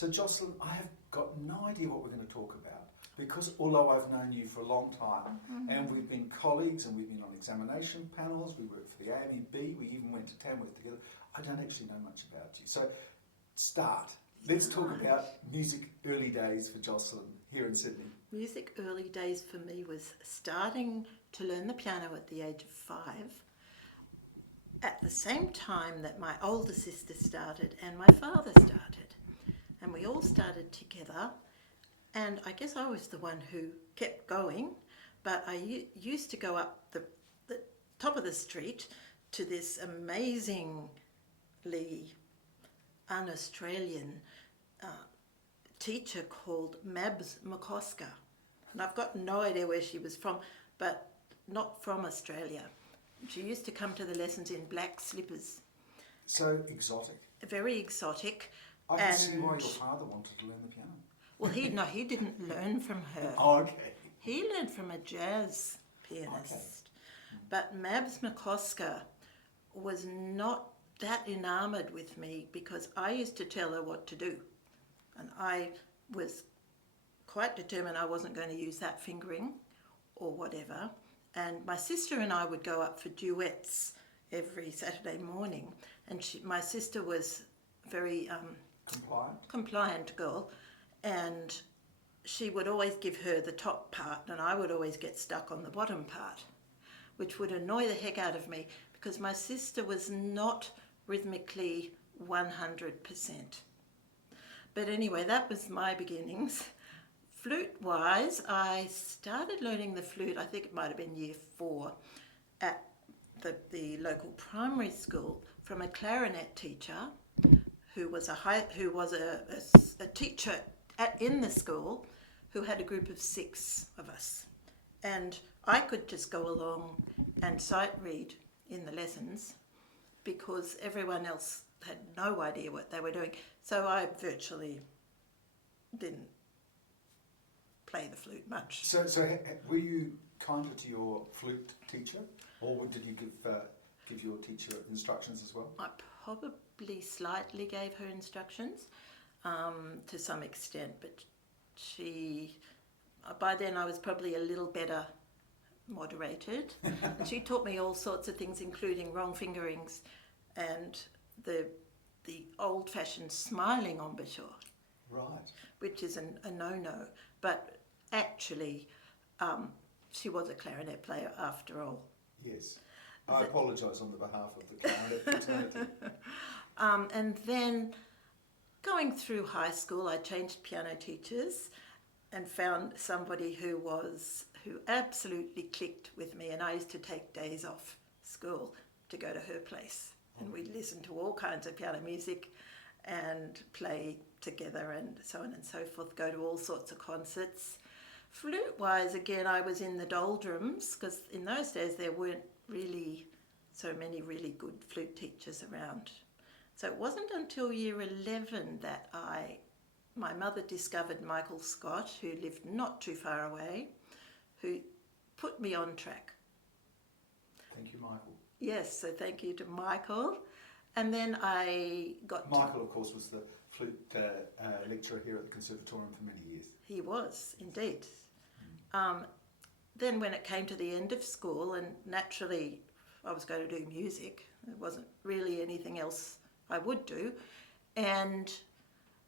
So Jocelyn, I have got no idea what we're going to talk about because although I've known you for a long time and we've been colleagues and we've been on examination panels, we worked for the AMEB, we even went to Tamworth together, I don't actually know much about you. So let's talk about music early days for Jocelyn here in Sydney. Music early days for me was starting to learn the piano at the age of 5, at the same time that my older sister started and my father started. And we all started together, and I guess I was the one who kept going, but I used to go up the top of the street to this amazingly un-Australian teacher called Mabs McCosker. And I've got no idea where she was from, but not from Australia. She used to come to the lessons in black slippers. So exotic. Very exotic. I can see why your father wanted to learn the piano. Well, he didn't learn from her. Oh, okay. He learned from a jazz pianist. Okay. But Mabs McCosker was not that enamoured with me because I used to tell her what to do. And I was quite determined I wasn't going to use that fingering or whatever. And my sister and I would go up for duets every Saturday morning. And my sister was very compliant girl, and she would always give her the top part and I would always get stuck on the bottom part, which would annoy the heck out of me because my sister was not rhythmically 100%. But anyway, that was my beginnings. Flute-wise, I started learning the flute, I think it might have been year 4, at the local primary school from a clarinet teacher who was a teacher in the school who had a group of 6 of us. And I could just go along and sight read in the lessons because everyone else had no idea what they were doing. So I virtually didn't play the flute much. So were you kinder to your flute teacher, or did you give your teacher instructions as well? I probably slightly gave her instructions to some extent, but by then I was probably a little better moderated. And she taught me all sorts of things, including wrong fingerings and the old-fashioned smiling embouchure. Right. Which is a no-no. But actually, she was a clarinet player after all. Yes. I apologise on the behalf of the clarinet fraternity. And then going through high school, I changed piano teachers and found somebody who absolutely clicked with me, and I used to take days off school to go to her place. And we'd listen to all kinds of piano music and play together and so on and so forth, go to all sorts of concerts. Flute-wise, again, I was in the doldrums because in those days there weren't really so many really good flute teachers around. So it wasn't until year 11 that my mother discovered Michael Scott, who lived not too far away, who put me on track. Thank you, Michael. Yes, so thank you to Michael. And then I got Michael, of course, was the flute lecturer here at the Conservatorium for many years. He was, indeed. Then when it came to the end of school, and naturally I was going to do music, there wasn't really anything else I would do, and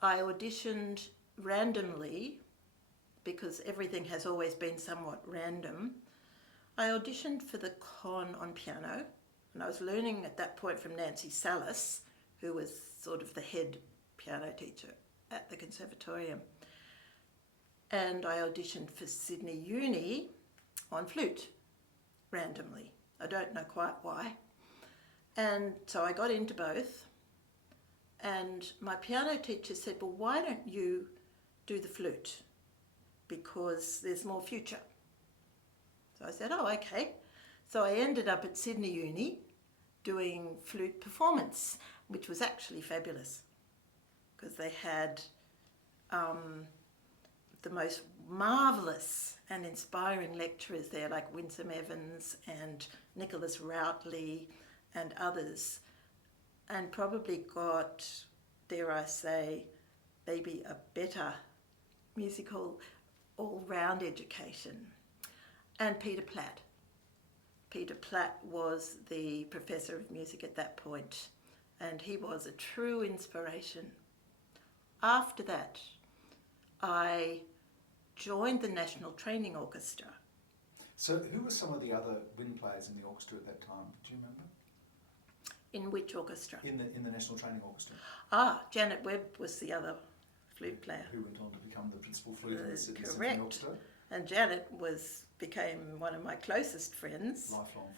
I auditioned randomly, because everything has always been somewhat random. I auditioned for the con on piano, and I was learning at that point from Nancy Salas, who was sort of the head piano teacher at the Conservatorium. And I auditioned for Sydney Uni on flute, randomly. I don't know quite why. And so I got into both, and my piano teacher said, well, why don't you do the flute? Because there's more future. So I said, oh, okay. So I ended up at Sydney Uni doing flute performance, which was actually fabulous because they had the most marvellous and inspiring lecturers there, like Winsome Evans and Nicholas Routley and others, and probably got, dare I say, maybe a better musical all-round education. And Peter Platt. Peter Platt was the professor of music at that point, and he was a true inspiration. After that, I joined the National Training Orchestra. So who were some of the other wind players in the orchestra at that time? Do you remember? In which orchestra? In the National Training Orchestra. Janet Webb was the other flute player. Who went on to become the principal flute in the Sydney Symphony Correct. Orchestra. And Janet became one of my closest friends. Lifelong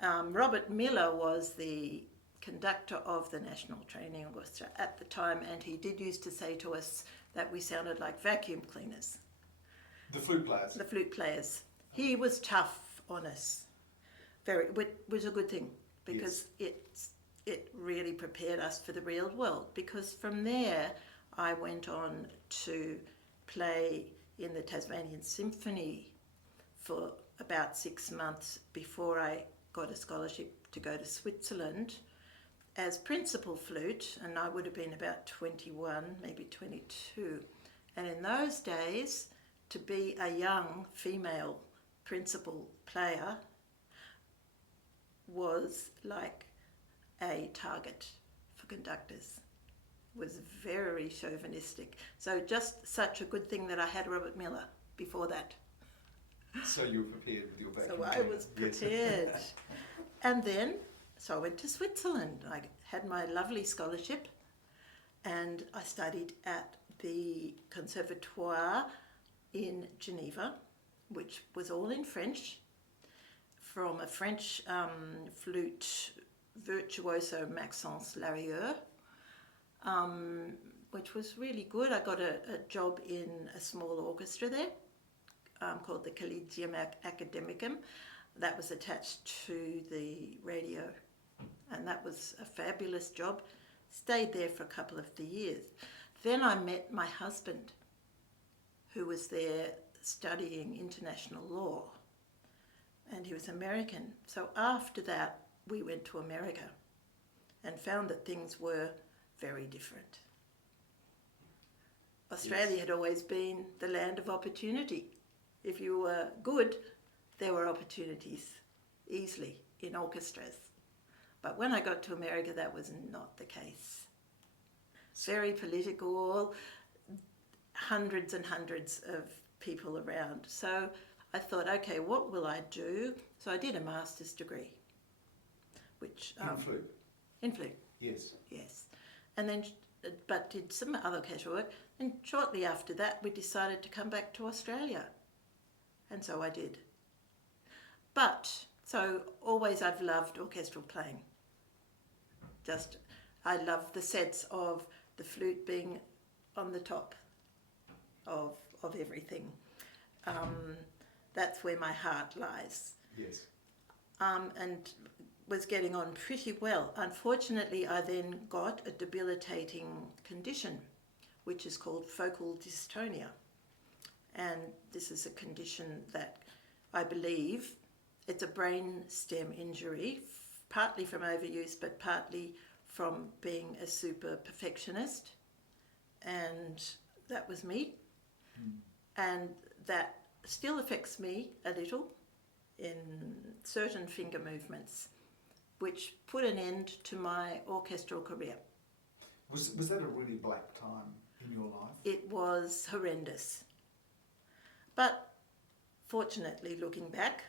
friends. Robert Miller was the conductor of the National Training Orchestra at the time, and he did used to say to us that we sounded like vacuum cleaners. The flute players? The flute players. He was tough on us. Was a good thing, because it really prepared us for the real world. Because from there, I went on to play in the Tasmanian Symphony for about 6 months before I got a scholarship to go to Switzerland as principal flute, and I would have been about 21, maybe 22. And in those days, to be a young female principal player was like a target for conductors. It was very chauvinistic. So just such a good thing that I had Robert Miller before that. So you were prepared with your vacuum So I cleaner. was prepared. Yes. And then, so I went to Switzerland. I had my lovely scholarship, and I studied at the Conservatoire in Geneva, which was all in French, from a French flute virtuoso, Maxence Larieux, which was really good. I got a job in a small orchestra there called the Collegium Academicum. That was attached to the radio, and that was a fabulous job. Stayed there for a couple of the years. Then I met my husband, who was there studying international law, and he was American. So after that, we went to America and found that things were very different. Australia had always been the land of opportunity. If you were good, there were opportunities easily in orchestras. But when I got to America, that was not the case. Very political, hundreds and hundreds of people around. So I thought, okay, what will I do? So I did a master's degree, which In flute? in flute, Yes. yes. And then, but did some other casual work. And shortly after that, we decided to come back to Australia. And so I did. But, so always I've loved orchestral playing. Just, I love the sense of the flute being on the top of everything. That's where my heart lies. Yes. And was getting on pretty well. Unfortunately, I then got a debilitating condition, which is called focal dystonia. And this is a condition that I believe it's a brain stem injury, partly from overuse, but partly from being a super perfectionist. And that was me. And that still affects me a little in certain finger movements, which put an end to my orchestral career. Was that a really black time in your life? It was horrendous. But fortunately, looking back,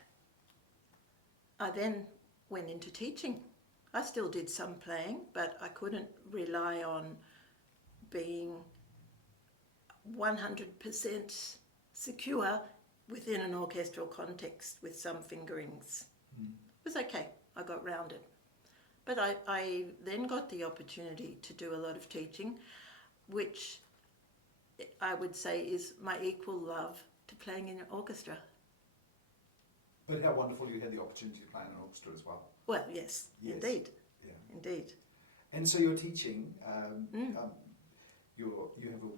I then went into teaching. I still did some playing, but I couldn't rely on being 100% secure within an orchestral context with some fingerings. It was okay, I got round it. But I then got the opportunity to do a lot of teaching, which I would say is my equal love to playing in an orchestra. But how wonderful you had the opportunity to play in an orchestra as well. Well, yes. Indeed. Yeah. Indeed. And so you're teaching, you have an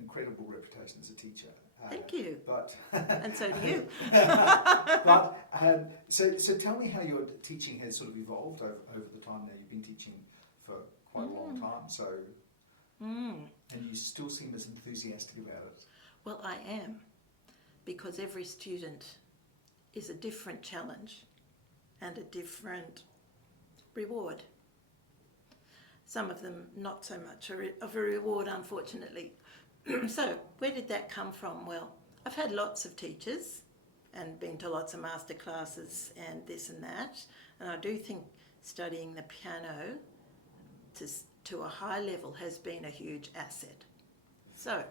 incredible reputation as a teacher. Thank you. But And so do you. but so tell me how your teaching has sort of evolved over the time now. You've been teaching for quite a long time. So And you still seem as enthusiastic about it. Well, I am, because every student is a different challenge and a different reward. Some of them not so much of a reward, unfortunately. So where did that come from? Well, I've had lots of teachers and been to lots of master classes and this and that, and I do think studying the piano to a high level has been a huge asset. So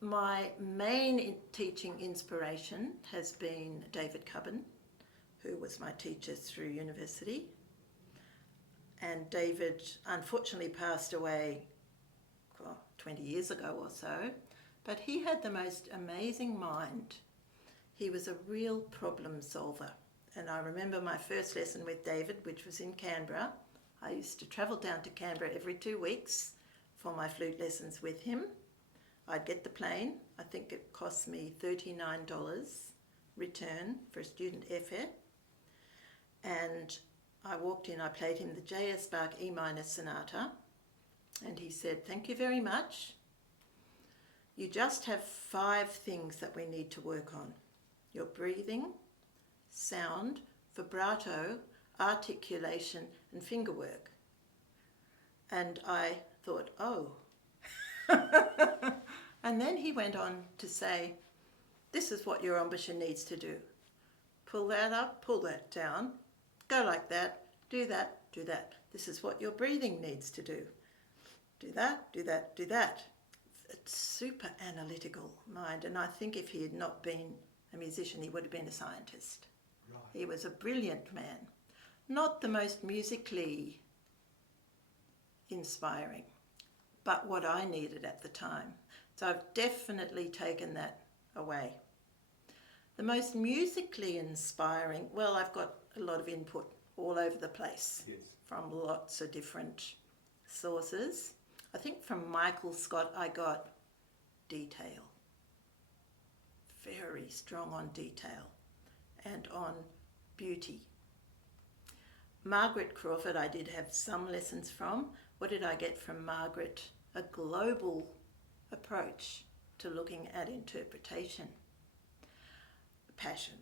my main teaching inspiration has been David Cubbon, who was my teacher through university. And David unfortunately passed away 20 years ago or so, but he had the most amazing mind. He was a real problem solver. And I remember my first lesson with David, which was in Canberra. I used to travel down to Canberra every 2 weeks for my flute lessons with him. I'd get the plane. I think it cost me $39 return for a student airfare. And I walked in, I played him the J.S. Bach E minor sonata, and he said, "Thank you very much. You just have 5 things that we need to work on. Your breathing, sound, vibrato, articulation, and finger work." And I thought, oh. And then he went on to say, "This is what your embouchure needs to do. Pull that up, pull that down, go like that, do that, do that. This is what your breathing needs to do. Do that, do that, do that." It's super analytical mind, and I think if he had not been a musician, he would have been a scientist. Right. He was a brilliant man. Not the most musically inspiring, but what I needed at the time. So I've definitely taken that away. The most musically inspiring, well, I've got a lot of input all over the place. Yes. From lots of different sources. I think from Michael Scott I got detail. Very strong on detail and on beauty. Margaret Crawford I did have some lessons from. What did I get from Margaret? A global approach to looking at interpretation. Passion.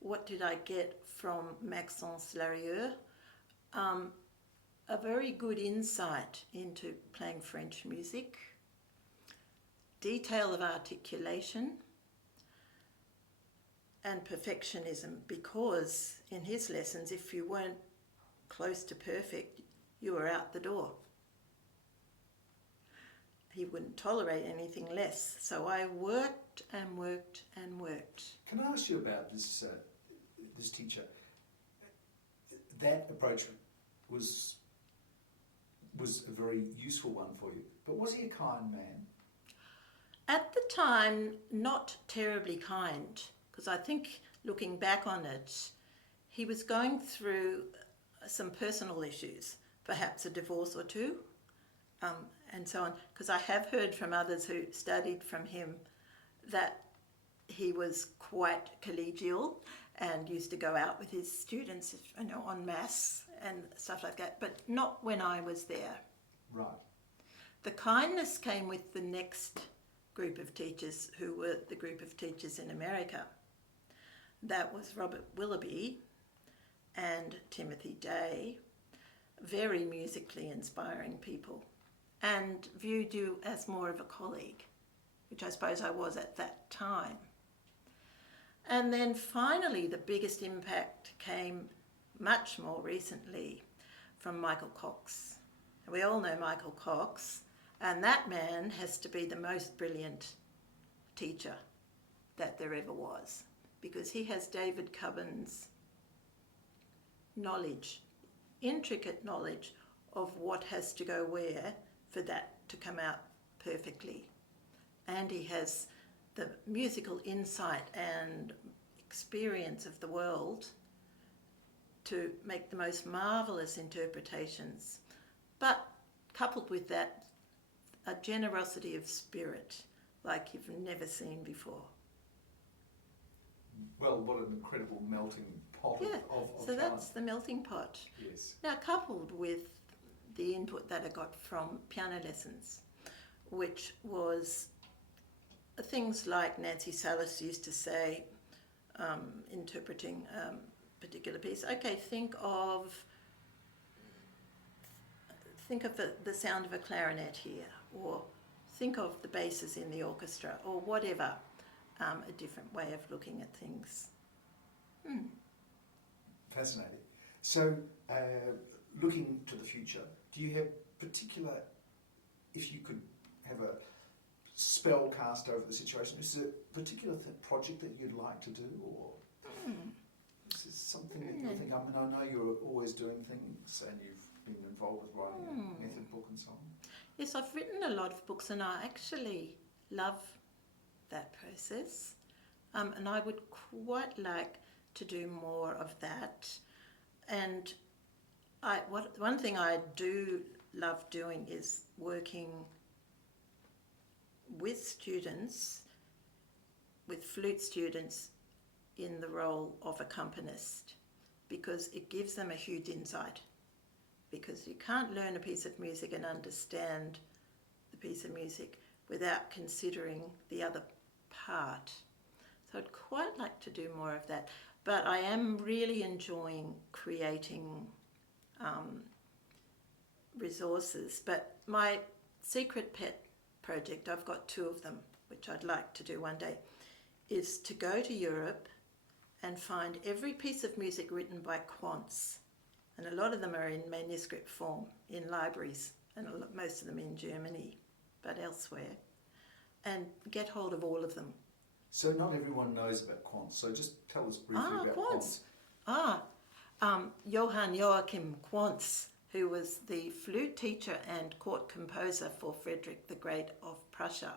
What did I get from Maxence Larieux? A very good insight into playing French music, detail of articulation, and perfectionism, because in his lessons, if you weren't close to perfect, you were out the door. He wouldn't tolerate anything less. So I worked and worked and worked. Can I ask you about this this teacher? That approach was a very useful one for you, but was he a kind man? At the time, not terribly kind, because I think looking back on it, he was going through some personal issues, perhaps a divorce or two, and so on. Because I have heard from others who studied from him that he was quite collegial and used to go out with his students, you know, en masse and stuff like that, but not when I was there. Right. The kindness came with the next group of teachers, who were the group of teachers in America. That was Robert Willoughby and Timothy Day, very musically inspiring people, and viewed you as more of a colleague, which I suppose I was at that time. And then finally, the biggest impact came much more recently from Michael Cox. We all know Michael Cox, and that man has to be the most brilliant teacher that there ever was, because he has David Cubbon's knowledge, intricate knowledge of what has to go where for that to come out perfectly. And he has the musical insight and experience of the world to make the most marvellous interpretations. But coupled with that, a generosity of spirit like you've never seen before. Well, what an incredible melting pot of So talent. that's the melting pot. Yes. Now, coupled with the input that I got from piano lessons, which was things like Nancy Salis used to say, interpreting particular piece. Okay, think of the sound of a clarinet here, or think of the basses in the orchestra, or whatever, a different way of looking at things. Fascinating. So, looking to the future, do you have particular, if you could have a spell cast over the situation, is there a particular project that you'd like to do, or is this something that you think, I mean, I know you're always doing things and you've been involved with writing a method book and so on. Yes, I've written a lot of books and I actually love that process, and I would quite like to do more of that. And one thing I do love doing is working with students, with flute students, in the role of accompanist, because it gives them a huge insight. Because you can't learn a piece of music and understand the piece of music without considering the other part. So I'd quite like to do more of that. But I am really enjoying creating resources. But my secret pet project, I've got 2 of them, which I'd like to do one day, is to go to Europe and find every piece of music written by quants. And a lot of them are in manuscript form in libraries, and most of them in Germany, but elsewhere, and get hold of all of them. So not everyone knows about quants, so just tell us briefly about quants. Johann Joachim Quantz, who was the flute teacher and court composer for Frederick the Great of Prussia,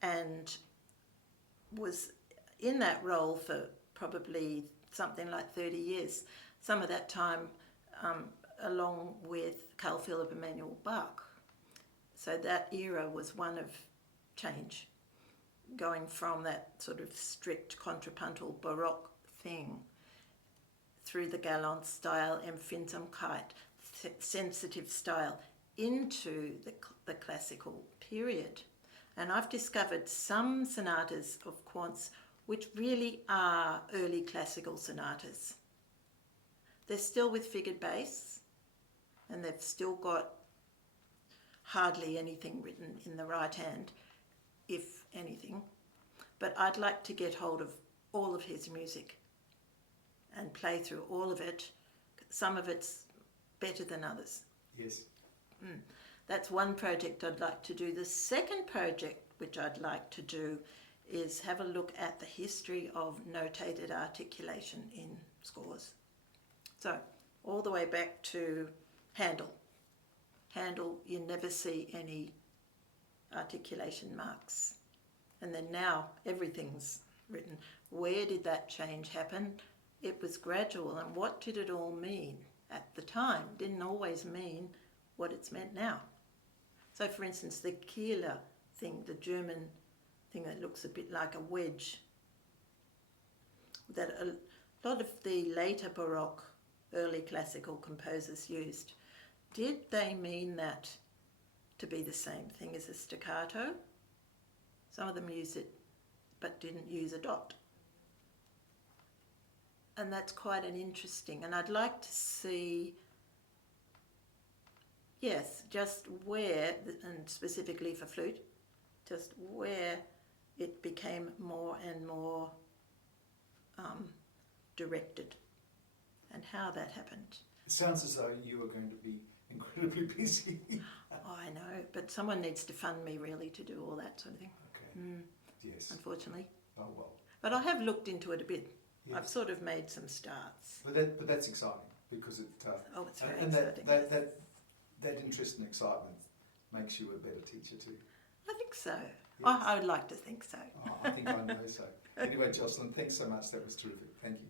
and was in that role for probably something like 30 years. Some of that time along with Carl Philipp Emanuel Bach. So that era was one of change, going from that sort of strict contrapuntal Baroque thing through the galant style, Empfindsamkeit, sensitive style, into the classical period. And I've discovered some sonatas of Quantz which really are early classical sonatas. They're still with figured bass, and they've still got hardly anything written in the right hand, if anything. But I'd like to get hold of all of his music and play through all of it. Some of it's better than others. Yes. That's one project I'd like to do. The second project which I'd like to do is have a look at the history of notated articulation in scores. So, all the way back to Handel. Handel, you never see any articulation marks. And then now everything's written. Where did that change happen? It was gradual, and what did it all mean at the time? Didn't always mean what it's meant now. So for instance, the Kieler thing, the German thing that looks a bit like a wedge, that a lot of the later Baroque, early classical composers used, did they mean that to be the same thing as a staccato? Some of them used it, but didn't use a dot. And that's quite an interesting, and I'd like to see, yes, just where, and specifically for flute, just where it became more and more directed, and how that happened. It sounds as though you are going to be incredibly busy. Oh, I know, but someone needs to fund me really to do all that sort of thing. Okay. Yes. Unfortunately. Oh well. But I have looked into it a bit. Yes. I've sort of made some starts. But that's exciting, because it. It's very and exciting. that interest and excitement makes you a better teacher too. I think so. Yes. I would like to think so. I think I know so. Anyway, Jocelyn, thanks so much. That was terrific. Thank you.